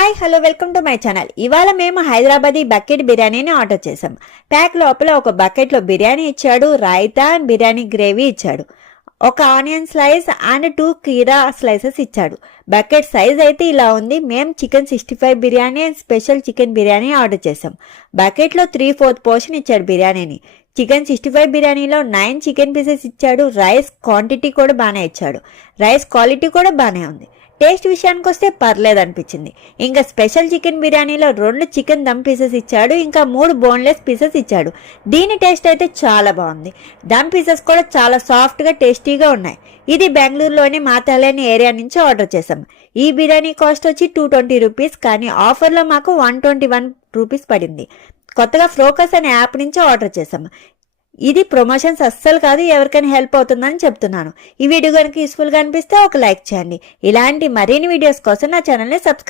Hi hello welcome to my channel. ఇవాళ మేము Hyderabadi bucket బిర్యానీని ఆర్డర్ చేసాం. ప్యాక్ లోపల ఒక బకెట్లో బిర్యానీ ఇచ్చాడు, రైతా అండ్ బిర్యానీ గ్రేవీ ఇచ్చాడు, ఒక ఆనియన్ స్లైస్ అండ్ 2 కీరా స్లైసెస్ ఇచ్చాడు. బకెట్ సైజ్ అయితే ఇలా ఉంది. మేము chicken 65 biryani and special chicken biryani order చేసాం. బకెట్లో 3/4 పోర్షన్ ఇచ్చాడు బిర్యానీని. చికెన్ 65 బిర్యానీలో 9 చికెన్ పీసెస్ ఇచ్చాడు. రైస్ క్వాంటిటీ కూడా బాగానే ఇచ్చాడు. రైస్ క్వాలిటీ కూడా బాగానే ఉంది. టేస్ట్ విషయానికి వస్తే పర్లేదు అనిపించింది. ఇంకా స్పెషల్ చికెన్ బిర్యానీలో 2 చికెన్ దమ్ పీసెస్ ఇచ్చాడు, ఇంకా 3 బోన్లెస్ పీసెస్ ఇచ్చాడు. దీని టేస్ట్ అయితే చాలా బాగుంది. దమ్ పీసెస్ కూడా చాలా సాఫ్ట్గా టేస్టీగా ఉన్నాయి. ఇది బెంగళూరులోని మాతాలేని ఏరియా నుంచి ఆర్డర్ చేసాం. ఈ బిర్యానీ కాస్ట్ వచ్చి 220 రూపీస్, కానీ ఆఫర్లో మాకు 121 రూపీస్ పడింది. కొత్తగా ఫ్రోకస్ అనే యాప్ నుంచి ఆర్డర్ చేసాం. ఇది ప్రమోషన్స్ అస్సలు కాదు, ఎవరికైనా హెల్ప్ అవుతుందని చెప్తున్నాను. ఈ వీడియో కనుక యూస్ఫుల్గా అనిపిస్తే ఒక లైక్ చేయండి. ఇలాంటి మరిన్ని వీడియోస్ కోసం నా ఛానల్ని సబ్స్క్రైబ్